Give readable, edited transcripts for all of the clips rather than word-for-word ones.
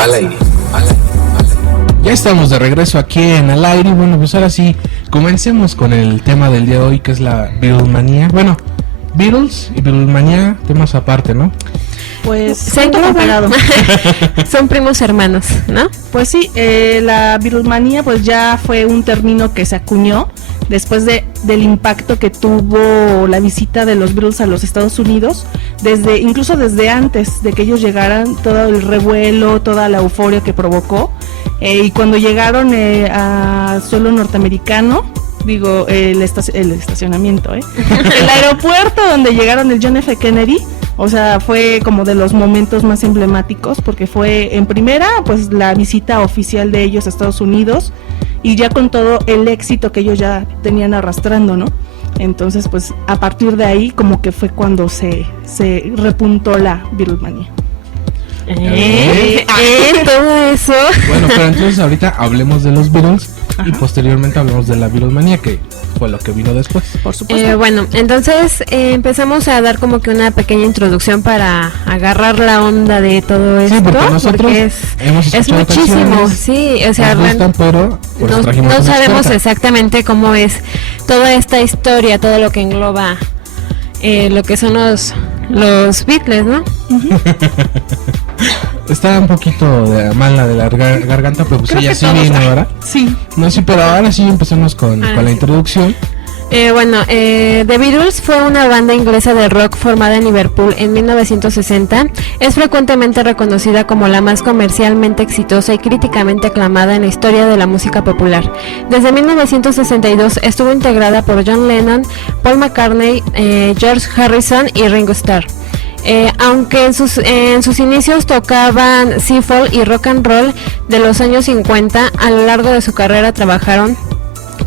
Al aire. Ya estamos de regreso aquí en Al Aire. Bueno, pues ahora sí, comencemos con el tema del día de hoy, que es la Beatlemanía. Bueno, Beatles y Beatlemanía, temas aparte, ¿no? Pues se han pegado. Son primos hermanos, ¿no? Pues sí, la Beatlemanía pues ya fue un término que se acuñó después del impacto que tuvo la visita de los Beatles a los Estados Unidos, incluso desde antes de que ellos llegaran, todo el revuelo, toda la euforia que provocó, y cuando llegaron a suelo norteamericano, digo, el estacionamiento, el aeropuerto donde llegaron, el John F. Kennedy, o sea, fue como de los momentos más emblemáticos, porque fue en primera, pues la visita oficial de ellos a Estados Unidos, y ya con todo el éxito que ellos ya tenían arrastrando, ¿no? Entonces, pues a partir de ahí como que fue cuando se repuntó la Beatlemanía. Todo eso. Bueno, pero entonces ahorita hablemos de los Beatles. Ajá. Y posteriormente hablemos de la Beatlemanía, que fue lo que vino después. Por supuesto. Bueno, entonces empezamos a dar como que una pequeña introducción para agarrar la onda de todo esto. Sí, porque nosotros es muchísimo, sí, o sea, gustan, pero pues no sabemos exactamente cómo es toda esta historia, todo lo que engloba lo que son los Beatles, ¿no? Está un poquito mal la de la garganta, pero pues ella sí vino, ¿verdad? Sí. No, sí, pero ahora sí empezamos con la introducción. The Beatles fue una banda inglesa de rock formada en Liverpool en 1960. Es frecuentemente reconocida como la más comercialmente exitosa y críticamente aclamada en la historia de la música popular. Desde 1962 estuvo integrada por John Lennon, Paul McCartney, George Harrison y Ringo Starr. Aunque en sus inicios tocaban seafoll y rock and roll de los años 50, a lo largo de su carrera trabajaron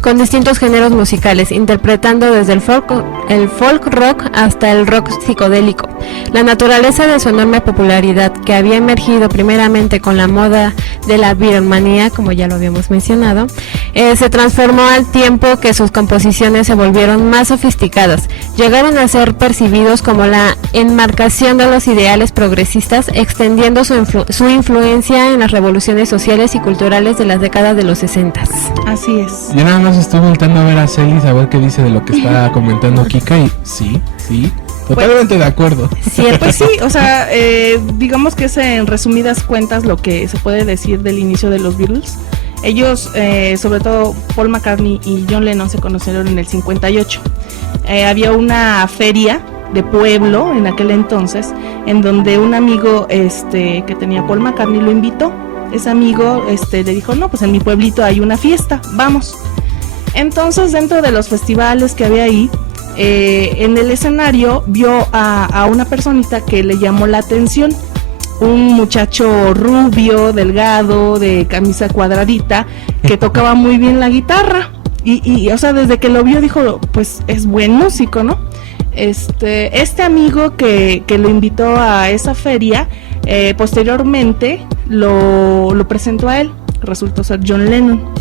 con distintos géneros musicales, interpretando desde el folk rock hasta el rock psicodélico. La naturaleza de su enorme popularidad, que había emergido primeramente con la moda de la Beatlemanía, como ya lo habíamos mencionado, se transformó al tiempo que sus composiciones se volvieron más sofisticadas. Llegaron a ser percibidos como la enmarcación de los ideales progresistas, extendiendo su influencia en las revoluciones sociales y culturales de las décadas de los 60. Así es. Yo nada más estoy voltando a ver a Celis a ver qué dice de lo que está comentando Kika, y sí, totalmente de acuerdo. Sí, pues sí, o sea, digamos que es en resumidas cuentas lo que se puede decir del inicio de los Beatles. Ellos, sobre todo Paul McCartney y John Lennon, se conocieron en el 58. Había una feria de pueblo en aquel entonces, en donde un amigo que tenía Paul McCartney lo invitó. Ese amigo le dijo, no, pues en mi pueblito hay una fiesta, vamos. Entonces, dentro de los festivales que había ahí, en el escenario vio a una personita que le llamó la atención. Un muchacho rubio, delgado, de camisa cuadradita, que tocaba muy bien la guitarra. Y o sea, desde que lo vio dijo, pues es buen músico, ¿no? Este amigo que lo invitó a esa feria, posteriormente lo presentó a él. Resultó ser John Lennon.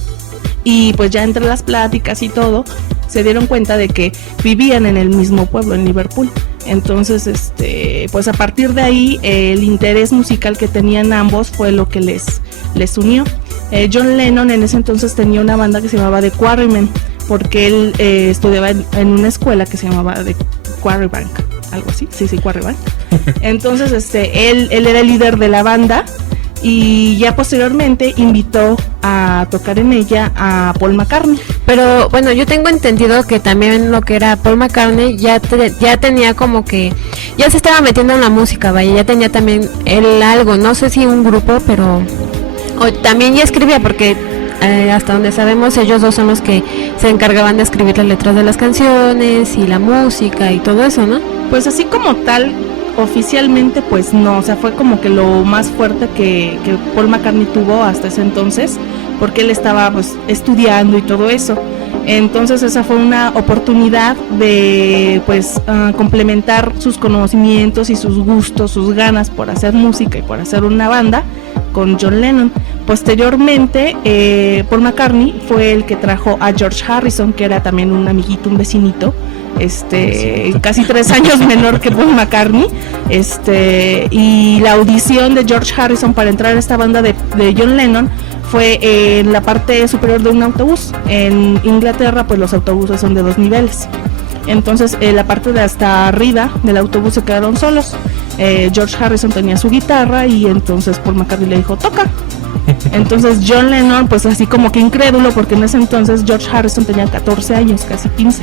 Y pues ya entre las pláticas y todo, se dieron cuenta de que vivían en el mismo pueblo, en Liverpool. Entonces, pues a partir de ahí, el interés musical que tenían ambos fue lo que les unió. John Lennon en ese entonces tenía una banda que se llamaba The Quarrymen, porque él estudiaba en una escuela que se llamaba The Quarrybank, algo así, sí, Quarrybank. Entonces, él era el líder de la banda. Y ya posteriormente invitó a tocar en ella a Paul McCartney. Pero bueno, yo tengo entendido que también lo que era Paul McCartney ya tenía como que ya se estaba metiendo en la música, vaya, ya tenía también él algo, no sé si un grupo, pero también ya escribía, porque hasta donde sabemos ellos dos son los que se encargaban de escribir las letras de las canciones y la música y todo eso, ¿no? Pues así como tal, oficialmente pues no, o sea, fue como que lo más fuerte que Paul McCartney tuvo hasta ese entonces, porque él estaba pues estudiando y todo eso. Entonces esa fue una oportunidad de pues complementar sus conocimientos y sus gustos, sus ganas por hacer música y por hacer una banda con John Lennon. Posteriormente, Paul McCartney fue el que trajo a George Harrison, que era también un amiguito, un vecinito, casi 3 años menor que Paul McCartney, y la audición de George Harrison para entrar a esta banda de John Lennon fue en la parte superior de un autobús. En Inglaterra, pues los autobuses son de 2 niveles. Entonces, la parte de hasta arriba del autobús se quedaron solos. George Harrison tenía su guitarra y entonces Paul McCartney le dijo, toca. Entonces John Lennon, pues así como que incrédulo, porque en ese entonces George Harrison tenía 14 años, casi 15.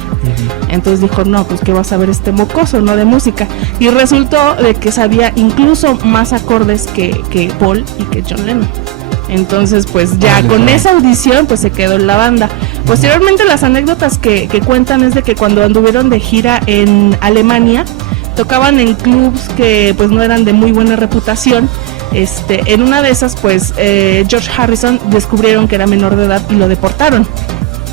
Entonces dijo, no, pues que va a saber este mocoso, ¿no? De música. Y resultó de que sabía incluso más acordes que Paul y que John Lennon. Entonces, pues ya con esa audición, pues se quedó en la banda. Posteriormente, las anécdotas que cuentan es de que cuando anduvieron de gira en Alemania, tocaban en clubs que pues no eran de muy buena reputación. En una de esas, pues George Harrison descubrieron que era menor de edad y lo deportaron.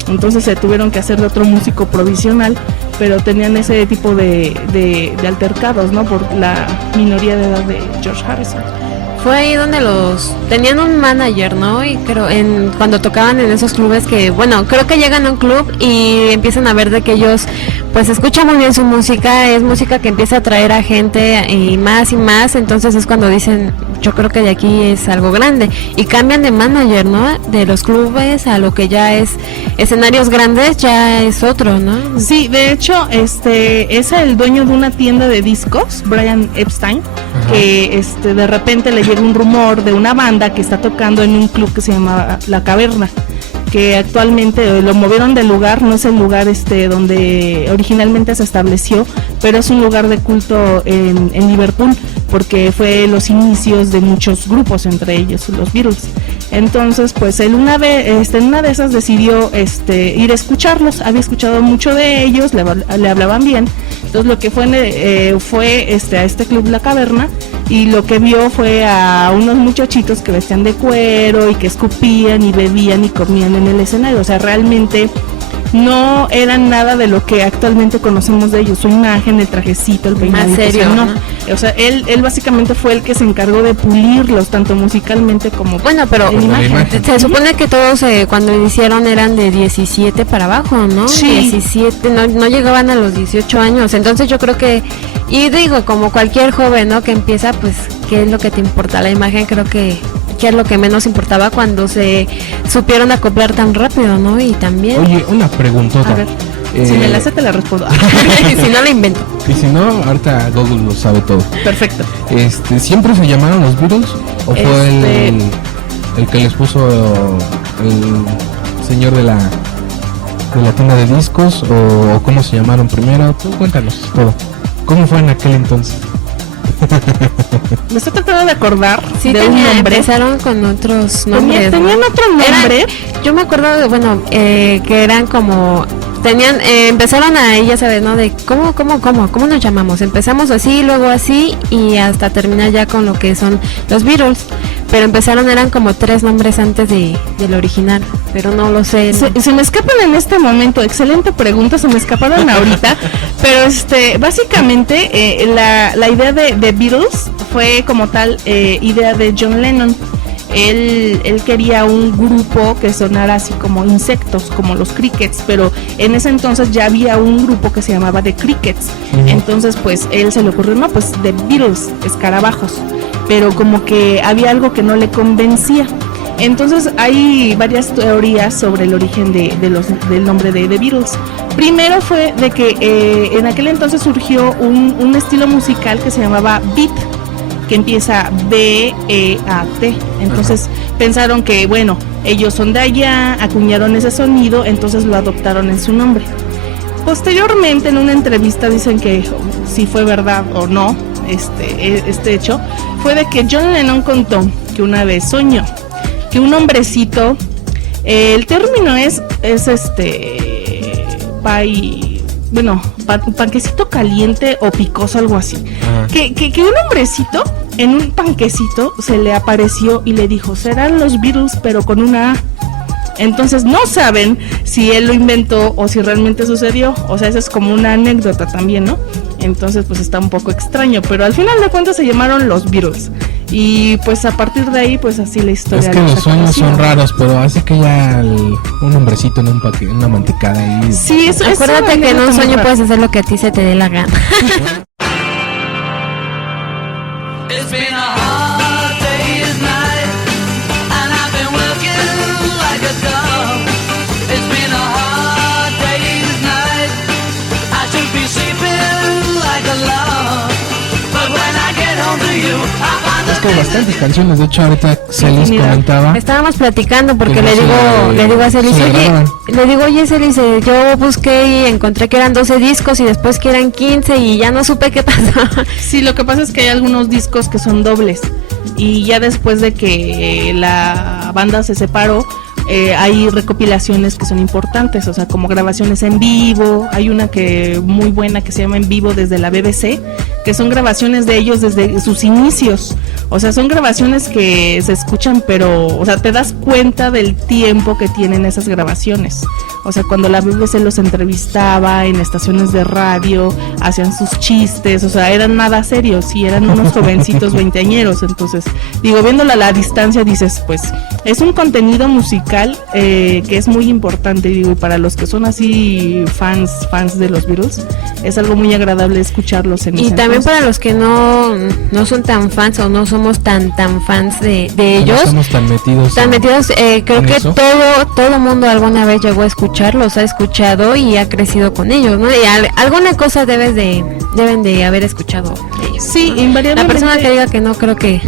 Entonces se tuvieron que hacer de otro músico provisional, pero tenían ese tipo de altercados, ¿no? Por la minoría de edad de George Harrison. Fue ahí donde tenían un manager, ¿no? Y creo cuando tocaban en esos clubes que, bueno, creo que llegan a un club y empiezan a ver de que ellos pues escuchan muy bien su música, es música que empieza a atraer a gente y más, entonces es cuando dicen, yo creo que de aquí es algo grande, y cambian de manager, ¿no? De los clubes a lo que ya es escenarios grandes, ya es otro, ¿no? Sí, de hecho, es el dueño de una tienda de discos, Brian Epstein, que de repente le llega un rumor de una banda que está tocando en un club que se llama La Caverna, que actualmente lo movieron del lugar, no es el lugar donde originalmente se estableció, pero es un lugar de culto en Liverpool, porque fue los inicios de muchos grupos, entre ellos los Beatles. Entonces, pues él en una de esas decidió ir a escucharlos. Había escuchado mucho de ellos, le hablaban bien. Entonces lo que fue a este club La Caverna, y lo que vio fue a unos muchachitos que vestían de cuero y que escupían y bebían y comían en el escenario. O sea, realmente no eran nada de lo que actualmente conocemos de ellos, su imagen, el trajecito, el peinadito. Más serio, no. O sea, él básicamente fue el que se encargó de pulirlos, tanto musicalmente como bueno, pero en imagen. Se supone que todos cuando iniciaron eran de 17 para abajo, ¿no? Sí. 17, no llegaban a los 18 años, entonces yo creo que, y digo, como cualquier joven, ¿no? Que empieza, pues, ¿qué es lo que te importa? La imagen creo que es lo que menos importaba cuando se supieron acoplar tan rápido, ¿no? Y también... Oye, una preguntota. A ver, si me la sé te la respondo. Si no la invento. Y si no, ahorita Google lo sabe todo. Perfecto. ¿Siempre se llamaron los Beatles? ¿O fue el que les puso el señor de la tienda de discos? ¿O cómo se llamaron primero? Tú cuéntanos todo. ¿Cómo fue en aquel entonces? Me estoy tratando de acordar de un nombre. Empezaron con otros nombres. Tenían otro nombre. Yo me acuerdo de, que eran como... empezaron ahí, ya sabes, ¿no? De ¿cómo nos llamamos? Empezamos así, luego así, y hasta terminar ya con lo que son los Beatles. Pero eran como 3 nombres antes del original, pero no lo sé. Se me escapan en este momento, excelente pregunta, se me escaparon ahorita. Pero básicamente la idea de Beatles fue como tal idea de John Lennon. Él quería un grupo que sonara así como insectos, como los Crickets, pero en ese entonces ya había un grupo que se llamaba The Crickets. Entonces pues él se le ocurrió, no, pues The Beatles, escarabajos, pero como que había algo que no le convencía. Entonces hay varias teorías sobre el origen del nombre de The Beatles. Primero fue de que en aquel entonces surgió un estilo musical que se llamaba beat, que empieza B-E-A-T. Entonces pensaron que, bueno, ellos son de allá, acuñaron ese sonido, entonces lo adoptaron en su nombre. Posteriormente, en una entrevista dicen que si fue verdad o no este hecho, fue de que John Lennon contó que una vez soñó que un hombrecito, el término es panquecito caliente o picoso, algo así. Que un hombrecito en un panquecito se le apareció y le dijo, serán los Beatles pero con una A. Entonces no saben si él lo inventó o si realmente sucedió. O sea, esa es como una anécdota también, ¿no? Entonces pues está un poco extraño, pero al final de cuentas se llamaron los Beatles. Y pues a partir de ahí pues así la historia. Es que los sueños son raros, pero así que ya un hombrecito en un paquete, una mantecada ahí. Sí, eso. Acuérdate que en un sueño puedes hacer lo que a ti se te dé la gana. It's been a hard day's night, and I've been working like a dog. It's been a hard day's night, I should be sleeping like a log. But when I get home to you, I find Es que hay bastantes canciones, de hecho ahorita Celis comentaba. Estábamos platicando porque Que le no digo a Celis, se oye, graban. oye Celis, yo busqué y encontré que eran 12 discos y después que eran 15 y ya no supe qué pasó. Sí, lo que pasa es que hay algunos discos que son dobles y ya después de que la banda se separó, hay recopilaciones que son importantes, o sea, como grabaciones en vivo. Hay una que muy buena que se llama En Vivo desde la BBC, que son grabaciones de ellos desde sus inicios. O sea, son grabaciones que se escuchan, pero, o sea, te das cuenta del tiempo que tienen esas grabaciones. O sea, cuando la BBC los entrevistaba en estaciones de radio, hacían sus chistes, o sea, eran nada serios y eran unos jovencitos veinteañeros. Entonces, digo, viéndola a la distancia dices, pues, es un contenido musical que es muy importante, digo, y para los que son así fans de los Beatles, es algo muy agradable escucharlos en Y ese también entonces. para los que no son tan fans o no somos tan fans de ellos, No estamos tan metidos. creo ¿en que eso? todo mundo alguna vez llegó a escucharlos, ha escuchado y ha crecido con ellos, ¿no? Y alguna cosa deben de haber escuchado de ellos. Sí, ¿no? invariablemente. La persona que diga que no, creo que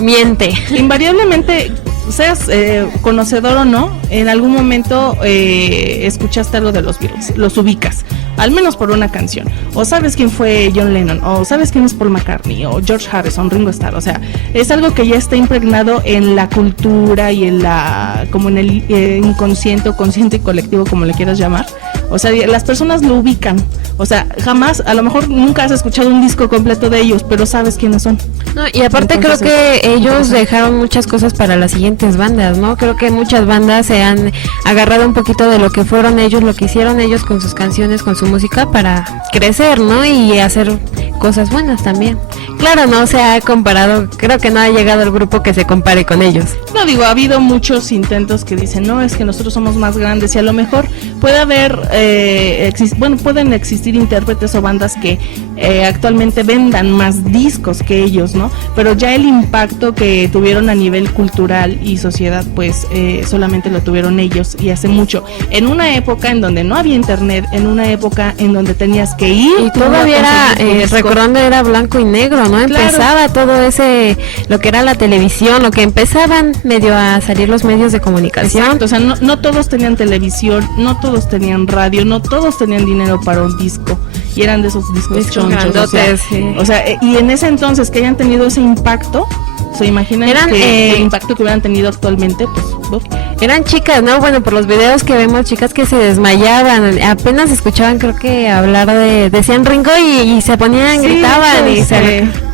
miente. Invariablemente, seas conocedor o no, en algún momento escuchaste algo de los Beatles, los ubicas, al menos por una canción, o sabes quién fue John Lennon, o sabes quién es Paul McCartney, o George Harrison, Ringo Starr. O sea, es algo que ya está impregnado en la cultura y como en el inconsciente o consciente y colectivo, como le quieras llamar. O sea, las personas lo ubican. O sea, jamás, a lo mejor nunca has escuchado un disco completo de ellos, pero sabes quiénes son. No, y aparte Entonces, creo que ellos interesante. dejaron muchas cosas para las siguientes bandas, ¿no? Creo que muchas bandas se han agarrado un poquito de lo que fueron ellos, lo que hicieron ellos con sus canciones, con su música para crecer, ¿no? Y hacer cosas buenas también. Claro, no se ha comparado, creo que no ha llegado el grupo que se compare con ellos. No, digo, ha habido muchos intentos que dicen, no, es que nosotros somos más grandes, y a lo mejor puede haber, pueden existir intérpretes o bandas que actualmente vendan más discos que ellos, ¿no? Pero ya el impacto que tuvieron a nivel cultural y sociedad, pues solamente lo tuvieron ellos, y hace mucho. En una época en donde no había internet, en una época en donde tenías que ir. Y tú todavía a era, conseguir tu disco. recordando, era blanco y negro, ¿no? Claro. Empezaba todo ese, lo que era la televisión, lo que empezaban medio a salir los medios de comunicación. Exacto, o sea, no todos tenían televisión, no todos tenían radio, no todos tenían dinero para un disco, y eran de esos discos chonchos, grandotes, sí. o sea, y en ese entonces que hayan tenido ese impacto, se imaginan que el impacto que hubieran tenido actualmente, pues, uf. Eran chicas, ¿no? Bueno, por los videos que vemos, chicas que se desmayaban, apenas escuchaban, creo que hablar decían Ringo y se ponían, Sí, gritaban pues,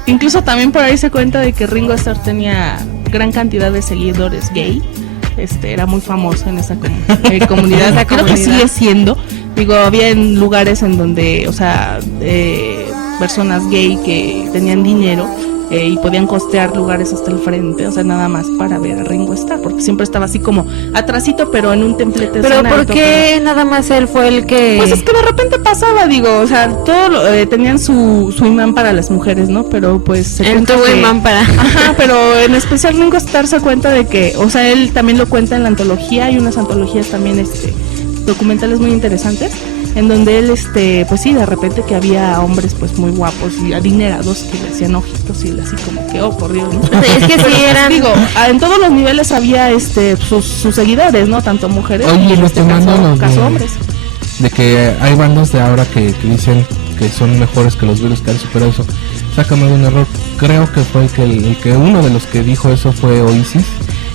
y incluso también por ahí se cuenta de que Ringo Starr tenía gran cantidad de seguidores gay. Era muy famoso en esa comunidad. Esa Creo que comunidad. sigue siendo. Digo, había en lugares en donde, o sea, personas gay que tenían dinero y podían costear lugares hasta el frente, o sea, nada más para ver a Ringo Starr, porque siempre estaba así como atrasito, pero en un templete. Pero zona ¿por alto, qué nada más él fue el que...? pues es que de repente pasaba, digo, o sea, tenían su imán para las mujeres, ¿no? Pero pues se Él cuenta tuvo que- imán para... Ajá, pero en especial Ringo Starr se cuenta de que, o sea, él también lo cuenta en la antología, hay unas antologías también, documentales muy interesantes, en donde él, pues sí, de repente que había hombres pues muy guapos y adinerados que le hacían ojitos y él así como que, oh, por Dios, ¿no? Es que sí eran... Digo, en todos los niveles había sus seguidores, ¿no? Tanto mujeres Oye, y en este retomando los caso de- hombres. De que hay bandas de ahora que dicen que son mejores que los Beatles, que han superado eso. Sácame de un error. Creo que fue uno de los que dijo eso fue Oasis.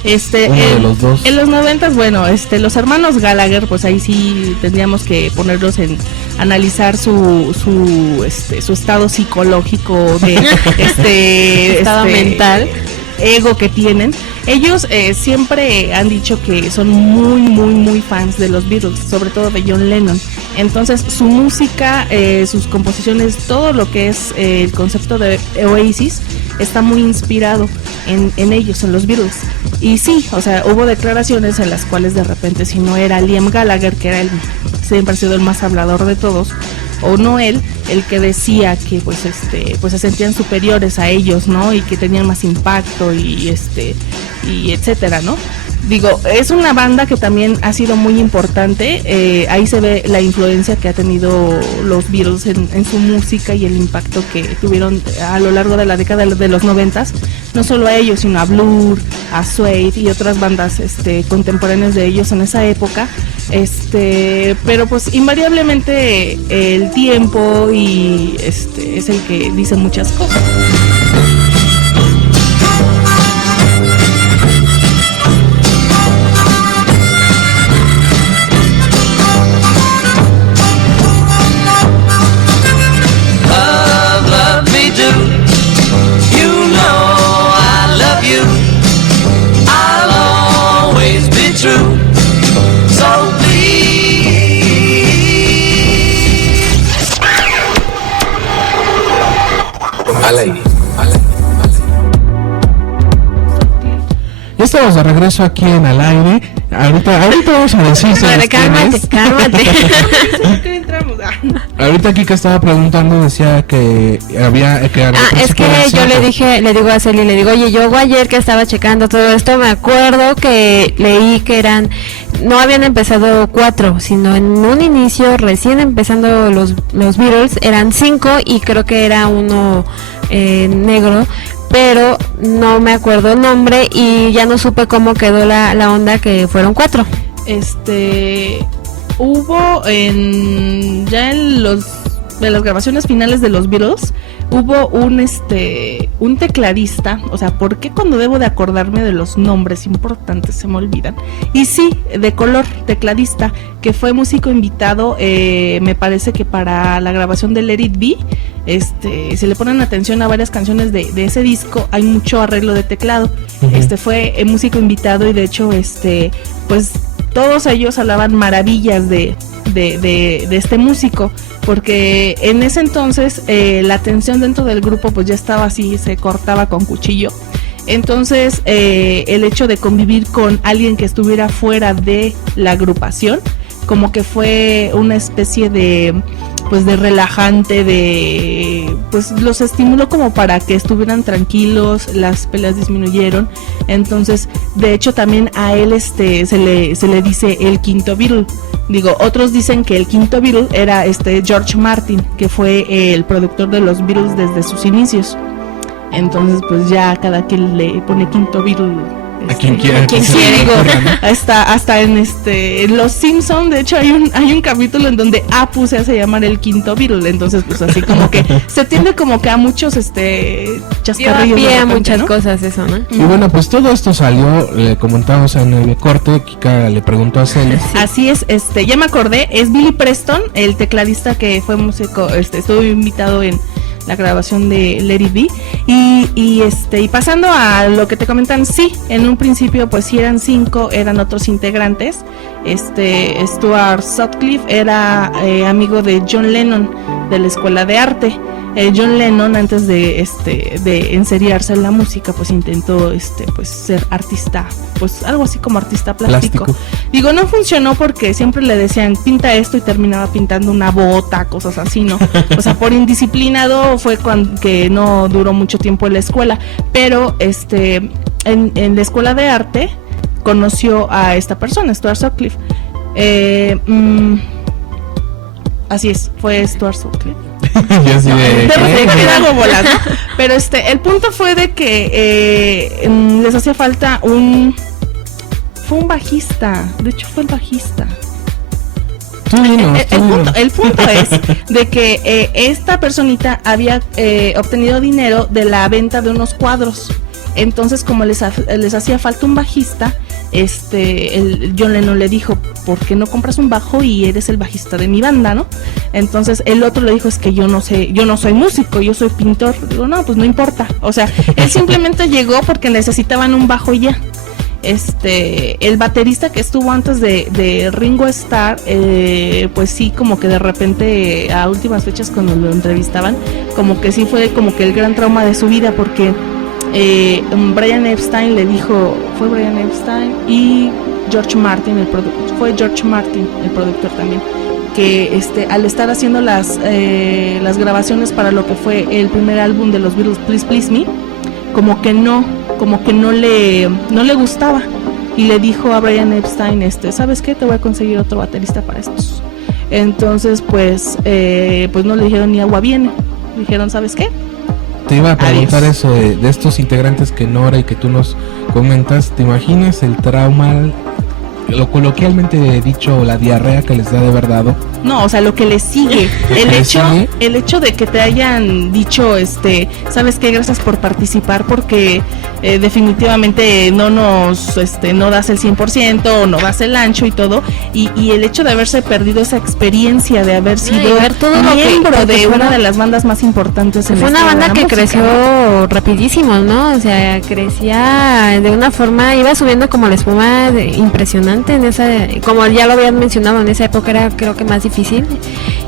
Uno de los dos. En los 90, bueno, los hermanos Gallagher, pues ahí sí tendríamos que ponerlos en analizar su estado psicológico de Estado mental. ego que tienen. Ellos siempre han dicho que son muy fans de los Beatles, sobre todo de John Lennon. Entonces su música, sus composiciones, todo lo que es el concepto de Oasis está muy inspirado en ellos, en los Beatles. Y sí, o sea, hubo declaraciones en las cuales de repente, si no era Liam Gallagher, que era siempre ha sido el más hablador de todos, o Noel, el que decía que pues se sentían superiores a ellos, ¿no? Y que tenían más impacto y etcétera, ¿no? Digo, es una banda que también ha sido muy importante. Ahí se ve la influencia que ha tenido los Beatles en su música y el impacto que tuvieron a lo largo de la década de los 90s, no solo a ellos, sino a Blur, a Suede y otras bandas contemporáneas de ellos en esa época. Pero pues invariablemente el tiempo y es el que dice muchas cosas. Ya estamos de regreso aquí en Al Aire. Ahorita vamos a decir. Vale, cálmate. Ahorita Kika estaba preguntando, decía que había es que yo le digo a Celi, oye, yo ayer que estaba checando todo esto, me acuerdo que leí que no habían empezado 4, sino en un inicio, recién empezando los Beatles, eran 5 y creo que era uno negro, pero no me acuerdo el nombre y ya no supe cómo quedó la onda que fueron 4. Hubo de las grabaciones finales de los Beatles, hubo un tecladista, o sea, ¿por qué cuando debo de acordarme de los nombres importantes se me olvidan? Y sí, de color, tecladista, que fue músico invitado, me parece que para la grabación de Let It Be. Si le ponen atención a varias canciones de ese disco, hay mucho arreglo de teclado. Uh-huh. Fue músico invitado y de hecho, pues todos ellos hablaban maravillas de este músico, porque en ese entonces la tensión dentro del grupo pues ya estaba así, se cortaba con cuchillo. Entonces el hecho de convivir con alguien que estuviera fuera de la agrupación, como que fue una especie de relajante, pues los estimuló como para que estuvieran tranquilos, las peleas disminuyeron. Entonces, de hecho también a él se le dice el quinto Beatle. Digo, otros dicen que el quinto Beatle era George Martin, que fue el productor de los Beatles desde sus inicios. Entonces, pues ya cada quien le pone quinto Beatle a quien quiera. Hasta en Los Simpson, de hecho hay un capítulo en donde Apu se hace llamar el quinto Beatle. Entonces pues así como que se tiende como que a muchos chascarrillos, a muchas cosas eso, ¿no? Y bueno, pues todo esto salió, le comentamos en el corte. Kika le preguntó a Celia. Así es, ya me acordé, es Billy Preston, el tecladista que fue músico, estuvo invitado en la grabación de Let It Be. Y pasando a lo que te comentan, sí, en un principio pues sí eran 5, eran otros integrantes. Stuart Sutcliffe era amigo de John Lennon de la escuela de arte. John Lennon, antes de enseriarse en la música, pues intentó pues ser artista, pues algo así como artista plástico. Digo, no funcionó porque siempre le decían pinta esto y terminaba pintando una bota, cosas así, ¿no? O sea, por indisciplinado fue que no duró mucho tiempo en la escuela, pero en la escuela de arte conoció a esta persona, Stuart Sutcliffe. Así es, fue Stuart Sutcliffe. Pero el punto fue de que les hacía falta fue un bajista, de hecho fue el bajista. El punto es de que esta personita había obtenido dinero de la venta de unos cuadros. Entonces, como les hacía falta un bajista, John Lennon le dijo, ¿por qué no compras un bajo y eres el bajista de mi banda, no? Entonces el otro le dijo, es que yo no soy músico, yo soy pintor. Digo, no, pues no importa. O sea, él simplemente llegó porque necesitaban un bajo y ya. El baterista que estuvo antes de Ringo Starr, pues sí, como que de repente a últimas fechas cuando lo entrevistaban, como que sí fue como que el gran trauma de su vida, porque Brian Epstein le dijo, fue Brian Epstein y George Martin el productor también, que al estar haciendo las grabaciones para lo que fue el primer álbum de los Beatles, Please Please Me, como que no le gustaba, y le dijo a Brian Epstein, ¿sabes qué? Te voy a conseguir otro baterista para estos. Entonces pues no le dijeron ni agua viene, dijeron, ¿sabes qué? Te iba a preguntar Adiós. eso de estos integrantes que Nora y que tú nos comentas. ¿Te imaginas el trauma, lo coloquialmente dicho, la diarrea que les da de haber dado? No, o sea, lo que le sigue, el hecho de que te hayan dicho, ¿sabes qué? Gracias por participar, porque definitivamente no das el 100% o no das el ancho y todo, y el hecho de haberse perdido esa experiencia de haber sido ver todo lo miembro que de fuera- una de las bandas más importantes en Fue la una historia de banda la que música, creció rapidísimo, ¿no? O sea, crecía de una forma, iba subiendo como la espuma impresionante en esa, como ya lo habían mencionado, en esa época era creo que más difícil,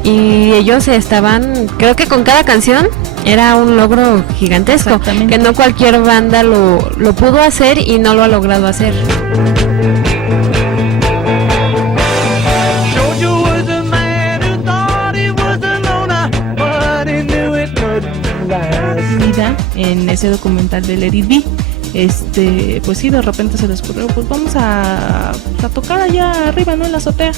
y ellos estaban, creo que con cada canción era un logro gigantesco, Exactamente. que no cualquier banda lo pudo hacer y no lo ha logrado hacer. Georgia was a man who thought he was a loner, but he knew it couldn't last. vida en ese documental de Let It Be. Pues sí, de repente se les ocurrió, pues vamos a tocar allá arriba, ¿no? En la azotea.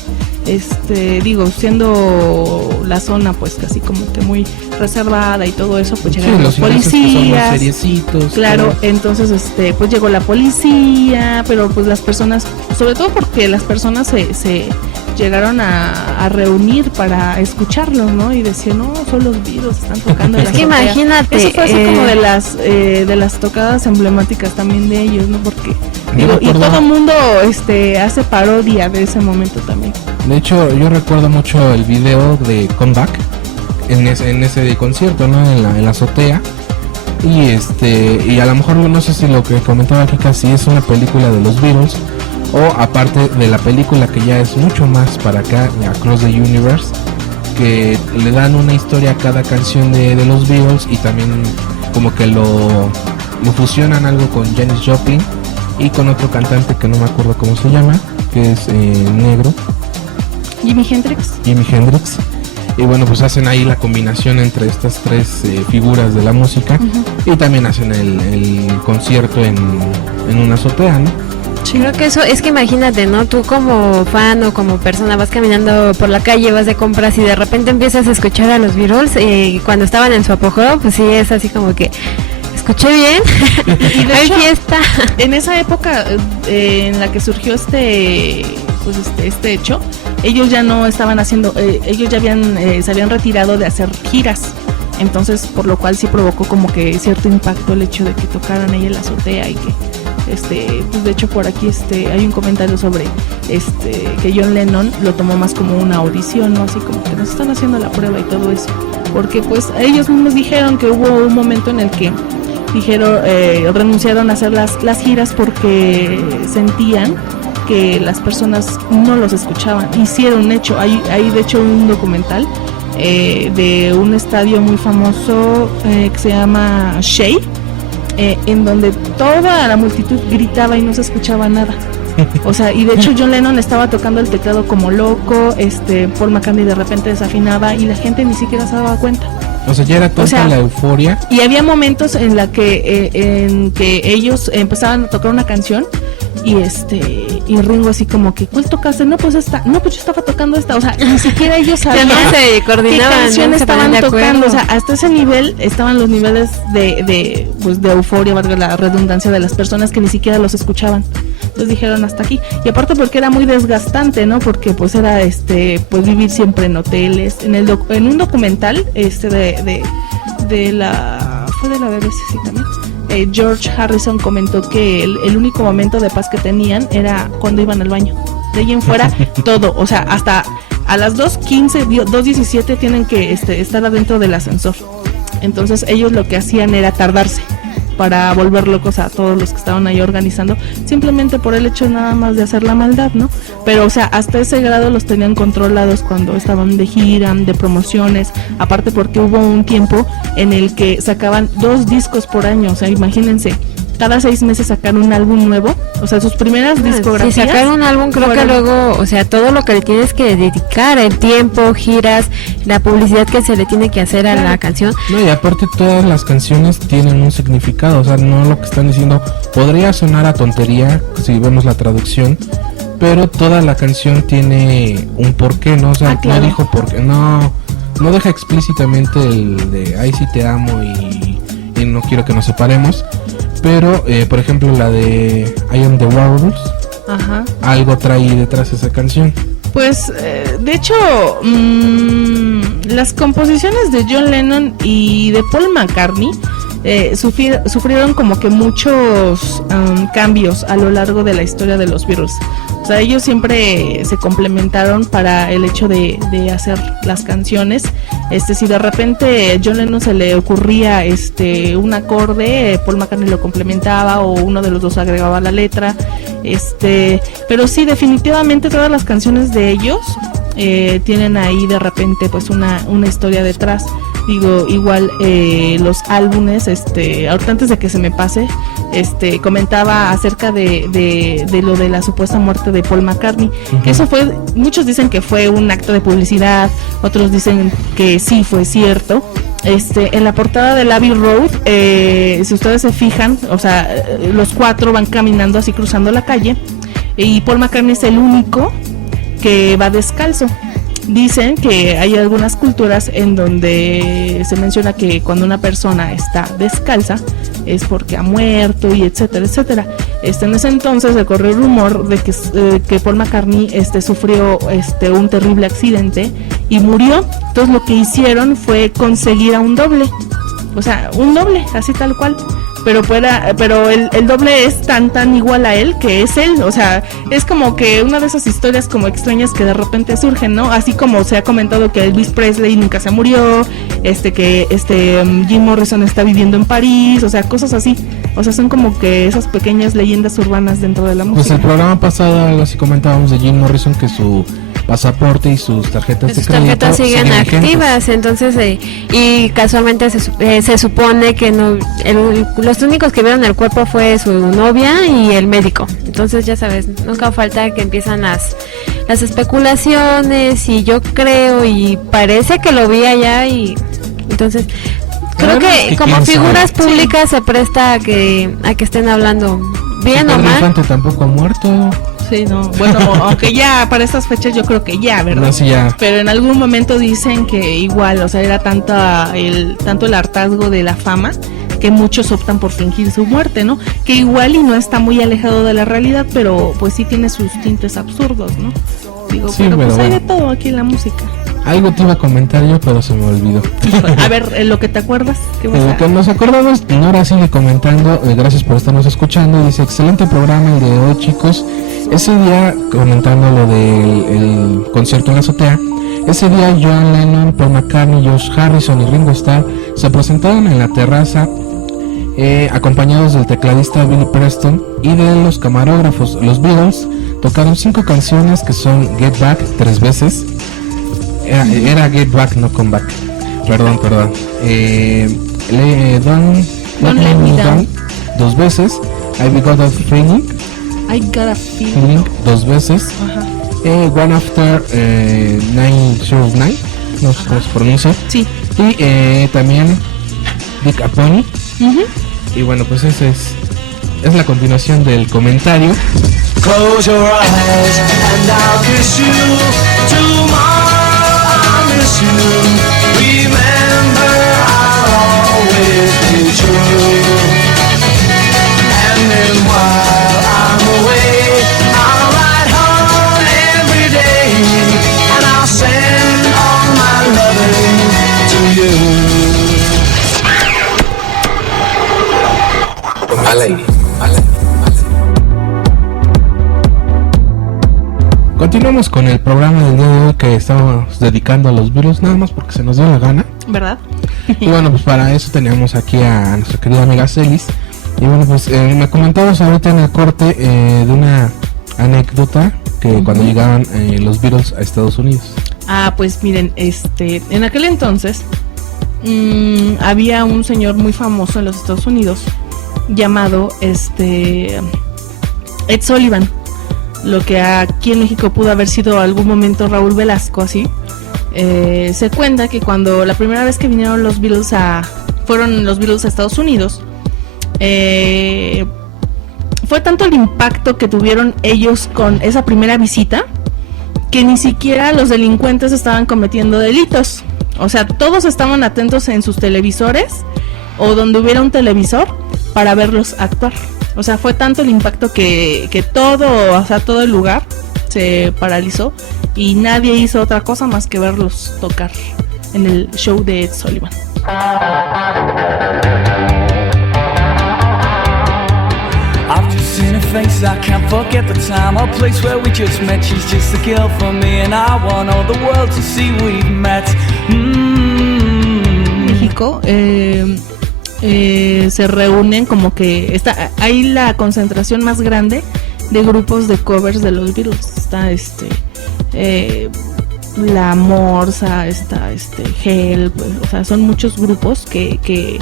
Siendo la zona pues casi como que muy reservada y todo eso, pues llegaron los ingleses que son más policías. seriecitos, Claro, pero- entonces pues llegó la policía, pero pues las personas, sobre todo porque las personas se llegaron a reunir para escucharlos, ¿no? Y decían, no, son los Beatles, están tocando en la Es que azotea. imagínate, Eso fue así como de las tocadas emblemáticas también de ellos, ¿no? Porque Yo y recuerdo- todo el mundo hace parodia de ese momento también. De hecho, yo recuerdo mucho el video de Comeback en ese concierto, ¿no? En la azotea. Y a lo mejor no sé si lo que comentaba aquí casi es una película de los Beatles, o aparte de la película que ya es mucho más para acá, Across the Universe, que le dan una historia a cada canción de los Beatles, y también como que lo fusionan algo con Janis Joplin y con otro cantante que no me acuerdo cómo se llama, que es negro, Jimi Hendrix. Jimi Hendrix. Y bueno, pues hacen ahí la combinación entre estas tres figuras de la música, y también hacen el concierto en una azotea, ¿no? Sí, creo que eso es que imagínate, ¿no? Tú como fan o como persona vas caminando por la calle, vas de compras y de repente empiezas a escuchar a los Beatles, cuando estaban en su apogeo, pues sí es así como que escuché bien. Y de Hay hecho, fiesta. en esa época en la que surgió este hecho, ellos ya no estaban haciendo, ellos ya se habían retirado de hacer giras. Entonces, por lo cual sí provocó como que cierto impacto el hecho de que tocaran ahí en la azotea, y que pues de hecho por aquí hay un comentario sobre que John Lennon lo tomó más como una audición, ¿no? Así como que nos están haciendo la prueba y todo eso, porque pues ellos mismos dijeron que hubo un momento en el que renunciaron a hacer las giras porque sentían que las personas no los escuchaban. Hicieron un hecho, hay de hecho un documental de un estadio muy famoso que se llama Shea, en donde toda la multitud gritaba y no se escuchaba nada. O sea, y de hecho John Lennon estaba tocando el teclado como loco, Paul McCartney de repente desafinaba y la gente ni siquiera se daba cuenta. O sea, ya era tanta O sea, la euforia. Y había momentos en que ellos empezaban a tocar una canción y Ringo así como que, ¿cuál tocaste? No, pues esta. No, pues yo estaba tocando esta. O sea, ni siquiera ellos Ya sabían no se qué coordinaban, canción no se estaban ponían de acuerdo. tocando. O sea, hasta ese nivel estaban los niveles de euforia, valga la redundancia, de las personas que ni siquiera los escuchaban. Entonces dijeron hasta aquí. Y aparte porque era muy desgastante, ¿no? Porque pues era pues vivir siempre en hoteles. En un documental fue de la BBC, sí, también, George Harrison comentó que el único momento de paz que tenían era cuando iban al baño. De ahí en fuera, todo, o sea, hasta a las 2:15, 2:17 tienen que estar adentro del ascensor. Entonces ellos lo que hacían era tardarse para volver locos a todos los que estaban ahí organizando, simplemente por el hecho nada más de hacer la maldad, ¿no? Pero, o sea, hasta ese grado los tenían controlados cuando estaban de gira, de promociones, aparte porque hubo un tiempo en el que sacaban 2 discos por año, o sea, imagínense, cada 6 meses sacar un álbum nuevo, o sea, sus primeras discografías. Sí, sacar un álbum creo que luego, o sea, todo lo que le tienes que dedicar, el tiempo, giras, la publicidad que se le tiene que hacer a la canción. No, y aparte todas las canciones tienen un significado, o sea, no lo que están diciendo podría sonar a tontería si vemos la traducción, pero toda la canción tiene un porqué, ¿no? O sea, claro. No dijo porqué, no deja explícitamente el de ay sí te amo y no quiero que nos separemos. Pero, por ejemplo, la de I Am The Walrus, algo trae detrás esa canción. Pues, de hecho, las composiciones de John Lennon y de Paul McCartney sufrieron como que muchos cambios a lo largo de la historia de los Beatles. O sea, ellos siempre se complementaron para el hecho de hacer las canciones. Si de repente John Lennon se le ocurría un acorde, Paul McCartney lo complementaba o uno de los dos agregaba la letra. Pero sí, definitivamente todas las canciones de ellos tienen ahí de repente pues una historia detrás. Digo, igual los álbumes, ahorita antes de que se me pase, comentaba acerca de lo de la supuesta muerte de Paul McCartney, que eso fue, muchos dicen que fue un acto de publicidad, otros dicen que sí fue cierto. En la portada del Abbey Road, si ustedes se fijan, o sea, los 4 van caminando así cruzando la calle y Paul McCartney es el único que va descalzo. Dicen que hay algunas culturas en donde se menciona que cuando una persona está descalza es porque ha muerto y etcétera, etcétera. En ese entonces se corrió el rumor de que Paul McCartney sufrió un terrible accidente y murió. Entonces lo que hicieron fue conseguir a un doble, o sea, un doble, así tal cual. Pero el doble es tan igual a él que es él, o sea, es como que una de esas historias como extrañas que de repente surgen, ¿no? Así como se ha comentado que Elvis Presley nunca se murió, que Jim Morrison está viviendo en París, o sea, cosas así. O sea, son como que esas pequeñas leyendas urbanas dentro de la música. Pues el programa pasado algo así comentábamos de Jim Morrison, que su pasaporte y sus tarjetas de crédito tarjetas siguen activas, entonces y casualmente se supone que no los únicos que vieron el cuerpo fue su novia y el médico. Entonces ya sabes, nunca falta que empiezan las especulaciones y yo creo y parece que lo vi allá y entonces creo que como figuras públicas se presta a que estén hablando bien o mal. Infante tampoco ha muerto. Sí, no, bueno, aunque ya para estas fechas yo creo que ya, ¿verdad? No, sí, ya. Pero en algún momento dicen que igual, o sea, era tanto el hartazgo de la fama que muchos optan por fingir su muerte, ¿no? Que igual y no está muy alejado de la realidad, pero pues sí tiene sus tintes absurdos, ¿no? Digo, sí, pero pues bueno, hay de todo aquí en la música. Algo te iba a comentar yo, pero se me olvidó. A ver, lo que te acuerdas. ¿Qué vas Lo que nos acordamos, Nora sigue comentando, gracias por estarnos escuchando, dice, excelente programa el de hoy, chicos. Ese día, comentando lo del concierto en la azotea, ese día John Lennon, Paul McCartney, George Harrison y Ringo Starr se presentaron en la terraza acompañados del tecladista Billy Preston y de los camarógrafos. Los Beatles tocaron 5 canciones que son Get Back 3 veces. Era Get Back, no Come Back. Perdón. Don't Let Me Down 2 veces. I've Got a Feeling. I Got a Feeling 2 veces. One After 909. No sé cómo se pronuncia. Sí. Y también Dick a Pony. Y bueno, pues esa es la continuación del comentario. Close your eyes and I'll kiss you. Tomorrow I'll miss you. Remember I'll always be true. And then while I'm away, I'll ride home every day. And I'll send all my loving to you. Al aire. Continuamos con el programa del día de hoy que estamos dedicando a los Beatles, nada más porque se nos dio la gana, ¿verdad? Y bueno, pues para eso teníamos aquí a nuestra querida amiga Celis. Y bueno, pues me comentabas ahorita en el corte de una anécdota que cuando llegaban los Beatles a Estados Unidos. Pues miren, en aquel entonces había un señor muy famoso en los Estados Unidos llamado Ed Sullivan, lo que aquí en México pudo haber sido algún momento Raúl Velasco, así. Se cuenta que cuando la primera vez que vinieron fueron los Beatles a Estados Unidos, fue tanto el impacto que tuvieron ellos con esa primera visita que ni siquiera los delincuentes estaban cometiendo delitos. O sea, todos estaban atentos en sus televisores o donde hubiera un televisor para verlos actuar. O sea, fue tanto el impacto que todo el lugar se paralizó y nadie hizo otra cosa más que verlos tocar en el show de Ed Sullivan. I've just seen her face, I can't forget the time or place where we just met. She's just a girl for me and I want all the world to see we've met. México se reúnen como que está ahí la concentración más grande de grupos de covers de los Beatles. Está La Morsa, está Help, pues, o sea, son muchos grupos que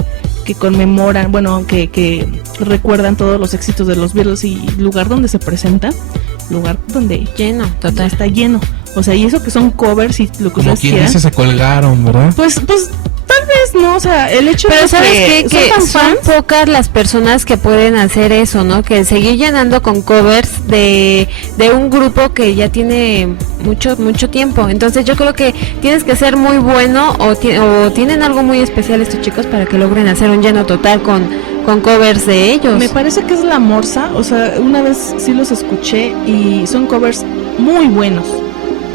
conmemoran, bueno, que recuerdan todos los éxitos de los Beatles y lugar donde se presentan, lugar donde lleno, total, está lleno. O sea, y eso que son covers y lo que como ustedes quien quieran. dice, se colgaron, ¿verdad? Pues tal vez no, o sea, el hecho pero de ¿sabes qué? Que tan son fans, pocas las personas que pueden hacer eso, ¿no? Que seguir llenando con covers de un grupo que ya tiene mucho tiempo. Entonces yo creo que tienes que ser muy bueno o tienen algo muy especial estos chicos para que logren hacer un lleno total con covers de ellos. Me parece que es La Morsa, o sea, una vez sí los escuché y son covers muy buenos.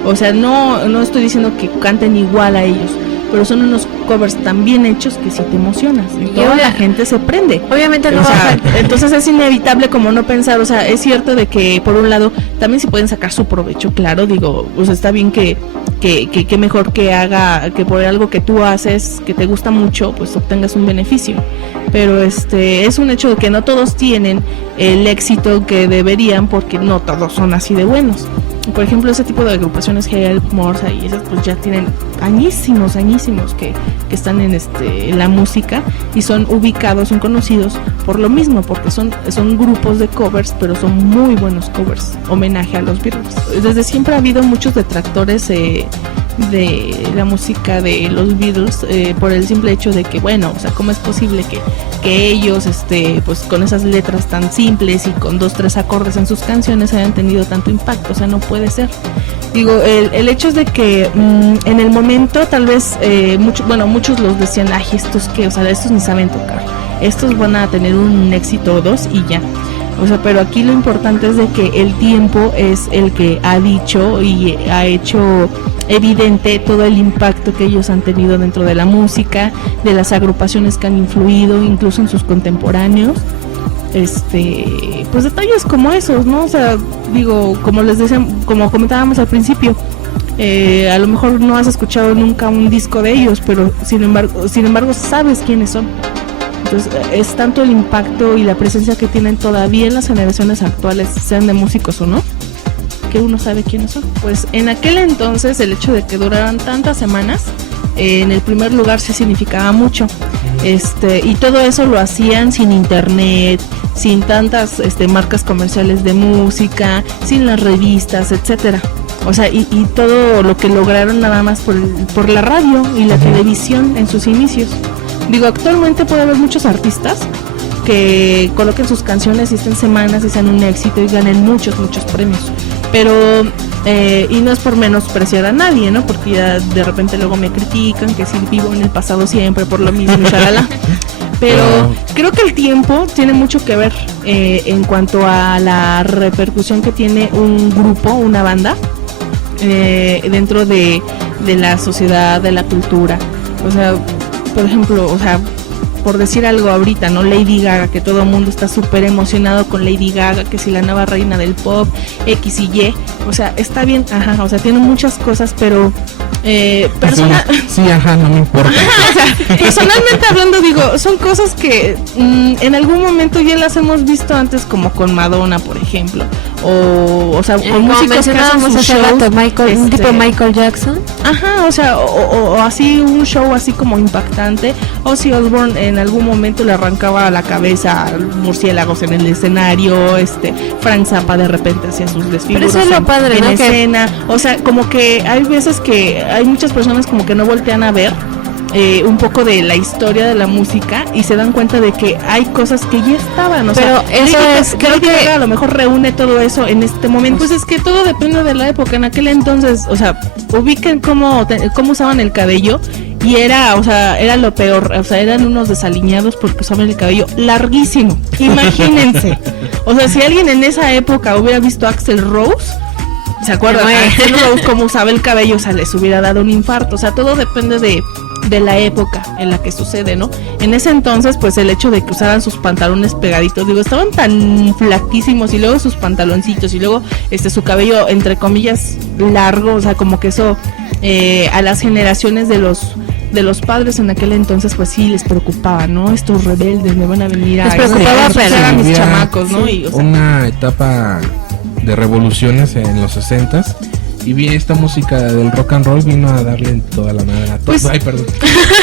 O sea, no estoy diciendo que canten igual a ellos, pero son unos covers tan bien hechos que sí te emocionas y toda la gente se prende. Obviamente no, o sea, entonces es inevitable como no pensar, o sea, es cierto de que por un lado también se pueden sacar su provecho, claro, digo, o sea, está bien que mejor que por algo que tú haces que te gusta mucho, pues obtengas un beneficio. Pero es un hecho de que no todos tienen el éxito que deberían porque no todos son así de buenos. Por ejemplo, ese tipo de agrupaciones Help, Morsa y esas pues ya tienen añísimos que están en la música y son ubicados, son conocidos por lo mismo, porque son grupos de covers, pero son muy buenos covers, homenaje a los Beatles. Desde siempre ha habido muchos detractores de la música de los Beatles por el simple hecho de que, bueno, o sea, ¿cómo es posible que ellos, pues con esas letras tan simples y con 2-3 acordes en sus canciones hayan tenido tanto impacto? O sea, no puede ser. Digo, el hecho es de que en el momento tal vez muchos los decían, ay, estos ni saben tocar, estos van a tener un éxito o dos y ya. O sea, pero aquí lo importante es de que el tiempo es el que ha dicho y ha hecho evidente todo el impacto que ellos han tenido dentro de la música, de las agrupaciones que han influido, incluso en sus contemporáneos. Pues detalles como esos, ¿no? O sea, digo, como les decía, como comentábamos al principio, a lo mejor no has escuchado nunca un disco de ellos, pero sin embargo sabes quiénes son. Entonces es tanto el impacto y la presencia que tienen todavía en las generaciones actuales, sean de músicos o no, que uno sabe quiénes son. Pues en aquel entonces el hecho de que duraran tantas semanas en el primer lugar sí significaba mucho. Y todo eso lo hacían sin internet, sin tantas marcas comerciales de música, sin las revistas, etcétera. O sea, y todo lo que lograron nada más por la radio y la televisión en sus inicios. Digo, actualmente puede haber muchos artistas que coloquen sus canciones y estén semanas y sean un éxito y ganen muchos premios. Pero, y no es por menospreciar a nadie, ¿no? Porque ya de repente luego me critican que si vivo en el pasado siempre por lo mismo, shalala. Pero creo que el tiempo tiene mucho que ver en cuanto a la repercusión que tiene un grupo, una banda, dentro de la sociedad, de la cultura. O sea, por ejemplo, o sea, por decir algo ahorita, ¿no? Lady Gaga, que todo el mundo está súper emocionado con Lady Gaga, que si la nueva reina del pop, X y Y, o sea, está bien, ajá, o sea, tiene muchas cosas, pero sí, ajá, no me importa. o sea, personalmente hablando, digo, son cosas que en algún momento ya las hemos visto antes, como con Madonna, por ejemplo, o sea, con músicos que hacen sus shows, un tipo Michael Jackson. Ajá, o sea, o así un show así como impactante. Ozzy Osbourne en algún momento le arrancaba la cabeza a murciélagos en el escenario, Frank Zappa de repente hacía sus desfiguros Pero eso es lo padre, en ¿no? escena, o sea, como que hay veces que hay muchas personas como que no voltean a ver un poco de la historia de la música y se dan cuenta de que hay cosas que ya estaban, o pero sea, eso es, creo que a lo mejor reúne todo eso en este momento. Pues es que todo depende de la época. En aquel entonces, o sea, ubiquen cómo usaban el cabello y era, o sea, era lo peor, o sea, eran unos desaliñados porque usaban el cabello larguísimo. Imagínense. O sea, si alguien en esa época hubiera visto a Axl Rose, ¿se acuerdan? Axl Rose cómo usaba el cabello, o sea, les hubiera dado un infarto. O sea, todo depende de la época en la que sucede, ¿no? En ese entonces, pues el hecho de que usaran sus pantalones pegaditos, digo, estaban tan flaquísimos, y luego sus pantaloncitos, y luego su cabello, entre comillas, largo, o sea, como que eso a las generaciones de los padres en aquel entonces, pues sí les preocupaba, ¿no? Estos rebeldes me van a venir les preocupaba a mis chamacos, ¿no? Y, o sea, una etapa de revoluciones en los 60s. Y vi esta música del rock and roll, vino a darle en toda la madre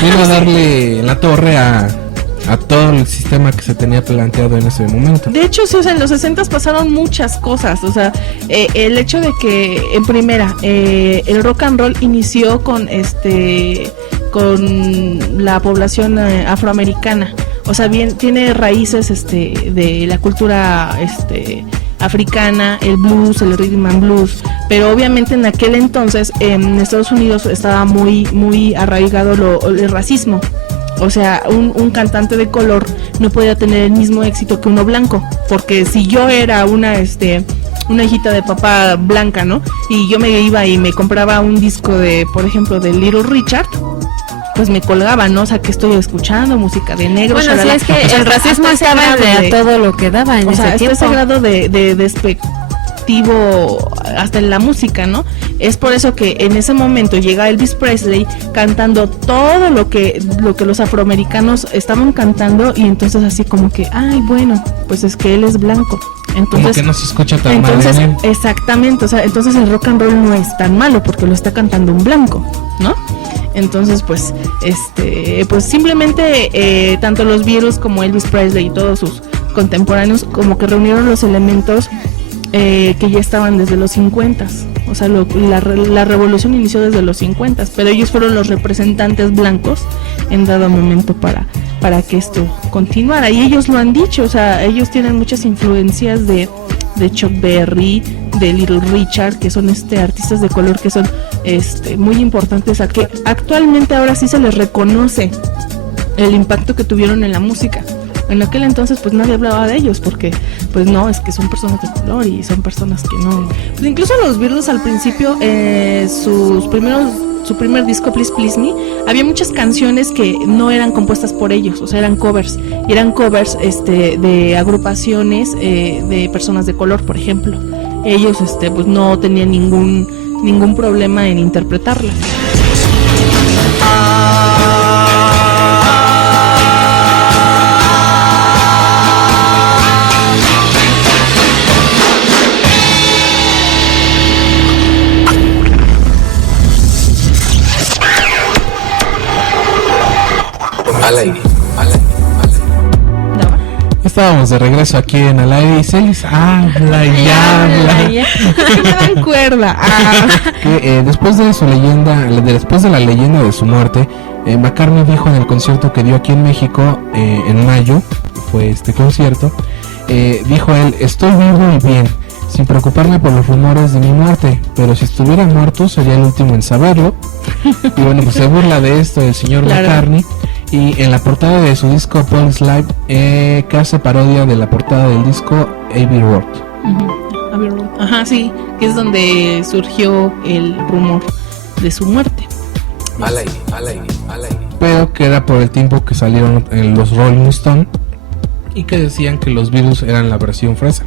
vino a darle en la torre a todo el sistema que se tenía planteado en ese momento. De hecho, sí, o sea, en los 60s pasaron muchas cosas, o sea, el hecho de que, en primera, el rock and roll inició con la población afroamericana, o sea, bien tiene raíces de la cultura africana, el blues, el rhythm and blues, pero obviamente en aquel entonces en Estados Unidos estaba muy arraigado el racismo. O sea, un cantante de color no podía tener el mismo éxito que uno blanco, porque si yo era una hijita de papá blanca, ¿no? Y yo me iba y me compraba un disco de, por ejemplo, de Little Richard, pues me colgaban, ¿no? O sea, que estoy escuchando música de negro. Bueno, sí, es que el racismo estaba de todo lo que daba en ese tiempo. Ese grado de despectivo hasta en la música, ¿no? Es por eso que en ese momento llega Elvis Presley cantando todo lo que los afroamericanos estaban cantando, y entonces así como que, ay, bueno, pues es que él es blanco. Entonces, como que no se escucha tan mal en él. Exactamente, o sea, entonces el rock and roll no es tan malo porque lo está cantando un blanco, ¿no? Entonces, pues simplemente tanto los Beatles como Elvis Presley y todos sus contemporáneos como que reunieron los elementos que ya estaban desde los 50s. O sea, la revolución inició desde los 50s, pero ellos fueron los representantes blancos en dado momento para que esto continuara. Y ellos lo han dicho, o sea, ellos tienen muchas influencias de Chuck Berry, de Little Richard, que son artistas de color que son muy importantes, a que actualmente ahora sí se les reconoce el impacto que tuvieron en la música. En aquel entonces pues nadie hablaba de ellos porque pues no, es que son personas de color y son personas que no. Pues incluso los Beatles al principio, su primer disco, Please Please Me, había muchas canciones que no eran compuestas por ellos, o sea, eran covers, y eran covers de agrupaciones de personas de color, por ejemplo. Ellos pues no tenían ningún problema en interpretarlas. Estábamos de regreso aquí en Al Aire y Celis habla y habla. Me dan cuerda. Que, después de la leyenda de su muerte, McCartney dijo en el concierto que dio aquí en México en mayo, fue este concierto, dijo él: estoy vivo y bien, sin preocuparme por los rumores de mi muerte, pero si estuviera muerto sería el último en saberlo. Y bueno, pues se burla de esto el señor McCartney. Y en la portada de su disco Paul's Live, que hace parodia de la portada del disco Abbey Road. Abbey Road. Ajá, sí, que es donde surgió el rumor de su muerte. Al aire. pero que era por el tiempo que salieron en los Rolling Stone y que decían que los Beatles eran la versión fresa.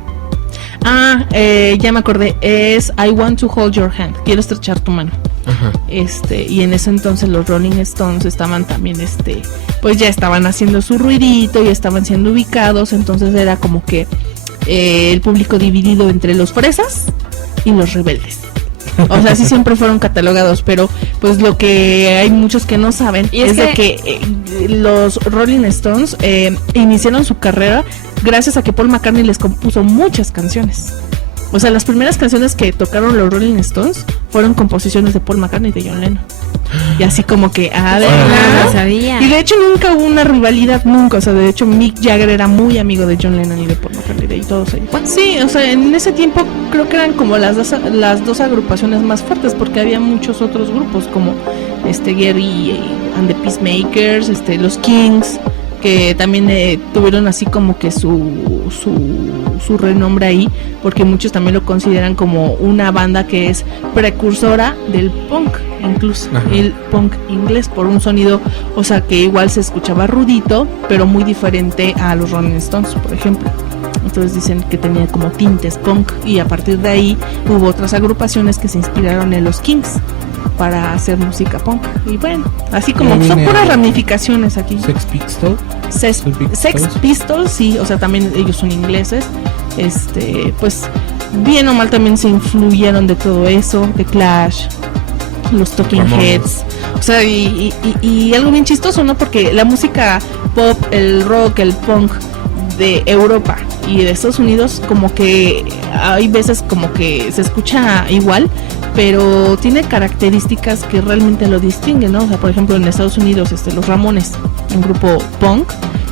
Ya me acordé, es I Want to Hold Your Hand, quiero estrechar tu mano. Ajá. Y en ese entonces los Rolling Stones estaban también, pues ya estaban haciendo su ruidito y estaban siendo ubicados, entonces era como que el público dividido entre los fresas y los rebeldes. O sea, sí siempre fueron catalogados, pero pues lo que hay muchos que no saben y es de que los Rolling Stones iniciaron su carrera gracias a que Paul McCartney les compuso muchas canciones. O sea, las primeras canciones que tocaron los Rolling Stones fueron composiciones de Paul McCartney y de John Lennon. Y así como que, no ¿verdad? sabía. Y de hecho nunca hubo una rivalidad, nunca. O sea, de hecho Mick Jagger era muy amigo de John Lennon y de Paul McCartney y todos ellos. Sí, o sea, en ese tiempo creo que eran como las dos agrupaciones más fuertes, porque había muchos otros grupos como Gary and the Peacemakers, los Kings, que también tuvieron así como que su renombre ahí, porque muchos también lo consideran como una banda que es precursora del punk, incluso. Ajá. El punk inglés, por un sonido, o sea, que igual se escuchaba rudito, pero muy diferente a los Rolling Stones, por ejemplo. Entonces dicen que tenía como tintes punk, y a partir de ahí hubo otras agrupaciones que se inspiraron en los Kings para hacer música punk. Y bueno, así como son puras ramificaciones aquí. Sex Pistols. Sex Pistols, sí, o sea, también ellos son ingleses. Pues bien o mal también se influyeron de todo eso, de Clash, los Talking Heads. O sea, y algo bien chistoso, ¿no? Porque la música pop, el rock, el punk de Europa y de Estados Unidos, como que hay veces como que se escucha igual, pero tiene características que realmente lo distinguen, ¿no? O sea, por ejemplo, en Estados Unidos, los Ramones, un grupo punk,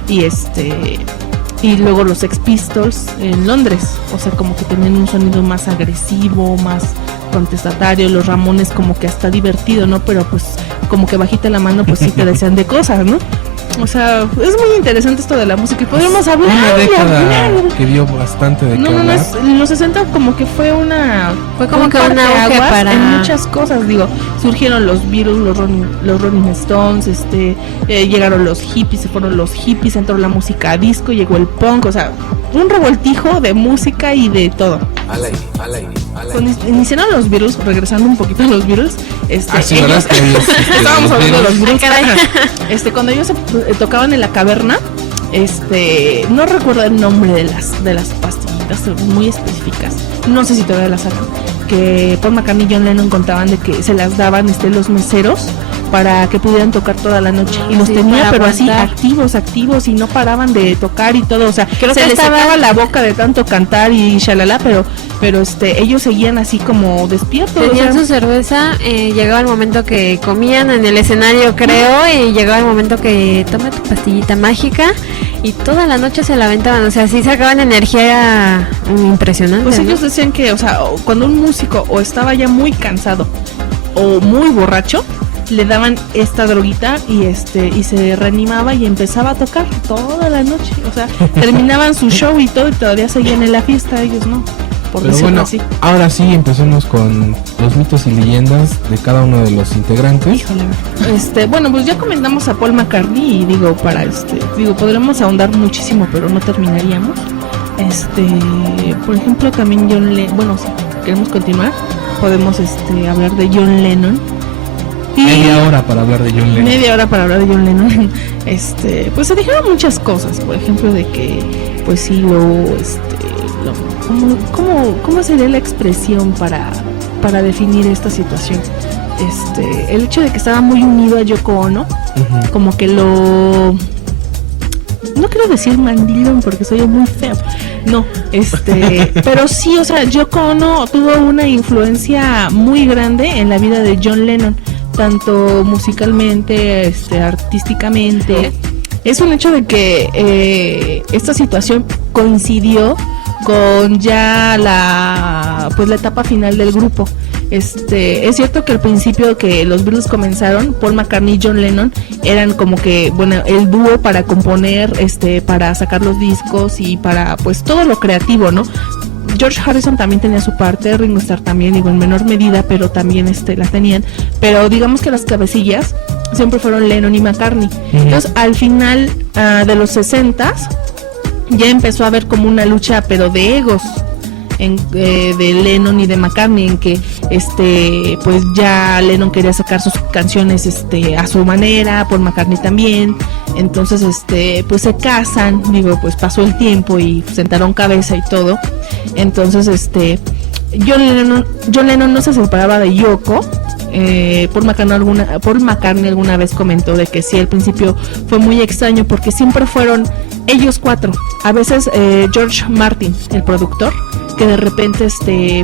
y luego los Sex Pistols en Londres, o sea, como que tienen un sonido más agresivo, más contestatario. Los Ramones como que hasta divertido, ¿no? Pero pues como que bajita la mano, pues sí te desean de cosas, ¿no? O sea, es muy interesante esto de la música y podríamos hablar. Una década que dio bastante de qué hablar. En los 60 como que fue como que una auge para en muchas cosas, digo, surgieron los Beatles, los Rolling Stones, llegaron los hippies, se fueron los hippies, entró la música disco, llegó el punk, o sea, un revoltijo de música y de todo. Cuando iniciaron los Beatles, regresando un poquito a los Beatles, estábamos hablando de los Beatles. Cuando ellos tocaban en la caverna, no recuerdo el nombre de las pastillitas muy específicas, no sé si todavía las hagan, que Paul McCartney y John Lennon contaban de que se las daban los meseros para que pudieran tocar toda la noche, y los tenía pero aguantar. Así activos y no paraban de tocar y todo, o sea, creo se les secaba la boca de tanto cantar y shalala, pero ellos seguían así como despiertos. Tenían su cerveza, llegaba el momento que comían en el escenario, creo, y llegaba el momento que toma tu pastillita mágica y toda la noche se la aventaban, o sea, sí sacaban energía impresionante. Pues ellos ¿no? decían que, o sea, cuando un músico o estaba ya muy cansado o muy borracho, le daban esta droguita y se reanimaba y empezaba a tocar toda la noche, o sea, terminaban su show y todo y todavía seguían en la fiesta, ellos no, por pero decirlo bueno, así. Ahora sí empecemos con los mitos y leyendas de cada uno de los integrantes. Híjole. Bueno, pues ya comentamos a Paul McCartney y digo, podremos ahondar muchísimo, pero no terminaríamos. Por ejemplo, también John Lennon, bueno, si queremos continuar, podemos hablar de John Lennon. Media hora para hablar de John Lennon. Pues se dijeron muchas cosas, por ejemplo, de que, pues sí, ¿cómo sería la expresión para definir esta situación? El hecho de que estaba muy unido a Yoko Ono, uh-huh. Como que no quiero decir mandilón porque soy muy feo, no, pero sí, o sea, Yoko Ono tuvo una influencia muy grande en la vida de John Lennon, tanto musicalmente, artísticamente. Es un hecho de que esta situación coincidió con ya la etapa final del grupo. Es cierto que al principio que los Beatles comenzaron, Paul McCartney y John Lennon eran como que, bueno, el dúo para componer, para sacar los discos y para, pues, todo lo creativo, ¿no? George Harrison también tenía su parte, Ringo Starr también, digo, en menor medida, pero también la tenían. Pero digamos que las cabecillas siempre fueron Lennon y McCartney. Entonces al final de los 60s ya empezó a haber como una lucha, pero de egos, de Lennon y de McCartney, en que pues ya Lennon quería sacar sus canciones a su manera, Paul McCartney también. Entonces pues se casan, pues pasó el tiempo y sentaron cabeza y todo. Entonces John Lennon no se separaba de Yoko. Paul McCartney alguna vez comentó de que sí, al principio fue muy extraño porque siempre fueron ellos cuatro. A veces George Martin, el productor, que de repente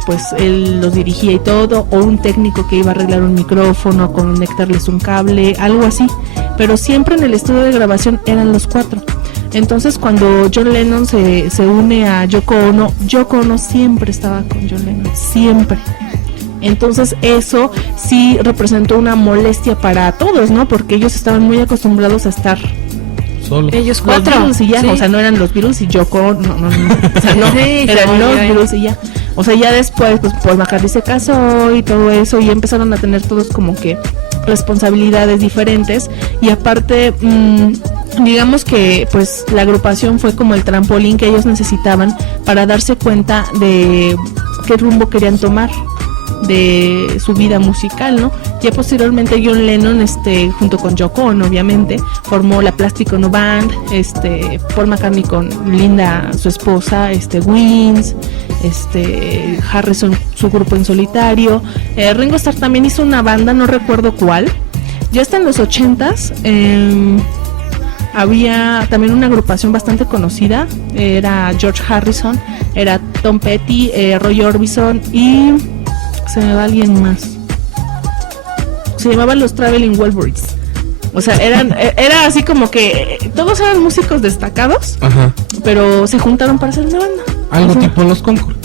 pues él los dirigía y todo, o un técnico que iba a arreglar un micrófono, conectarles un cable, algo así, pero siempre en el estudio de grabación eran los cuatro. Entonces cuando John Lennon se une a Yoko Ono siempre estaba con John Lennon, siempre. Entonces eso sí representó una molestia para todos, ¿no? Porque ellos estaban muy acostumbrados a estar solo. Ellos cuatro. Los Beatles y ya, sí. O sea, no eran los Beatles y Yoko, no. O sea, no, Sí, eran los bien. Beatles y ya. O sea, ya después, pues Paul McCartney se casó y todo eso, y empezaron a tener todos como que responsabilidades diferentes. Y aparte, digamos que pues la agrupación fue como el trampolín que ellos necesitaban para darse cuenta de qué rumbo querían tomar de su vida musical, ¿no? Ya posteriormente John Lennon, junto con Yoko Ono, obviamente, formó la Plastic Ono Band, Paul McCartney con Linda, su esposa, Wings, Harrison, su grupo en solitario, Ringo Starr también hizo una banda, no recuerdo cuál. Ya hasta en los 80s, había también una agrupación bastante conocida, era George Harrison, era Tom Petty, Roy Orbison y se me va alguien más. Se llamaban los Traveling Wilburys. O sea, era así como que todos eran músicos destacados, Ajá. pero se juntaron para hacer una banda. Algo O sea, tipo los Concord,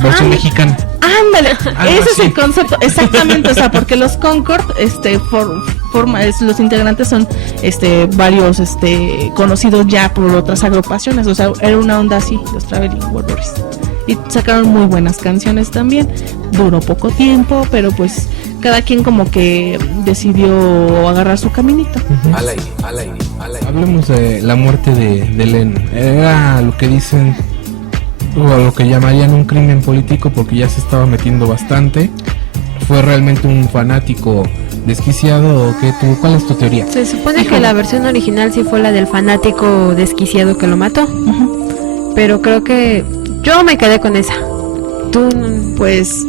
versión mexicana. ándale, Algo ese es así. el concepto, exactamente, o sea, porque los Concord, los integrantes son, varios, conocidos ya por otras agrupaciones, o sea, era una onda así, los Traveling Wilburys. Y sacaron muy buenas canciones también, duró poco tiempo, pero pues cada quien como que decidió agarrar su caminito. Al aire. Hablemos de la muerte de Lennon. Era lo que dicen, o lo que llamarían un crimen político, porque ya se estaba metiendo bastante. ¿Fue realmente un fanático desquiciado o qué? ¿Cuál es tu teoría? Se supone que la versión original sí fue la del fanático desquiciado que lo mató. Pero creo que yo me quedé con esa. Tú Pues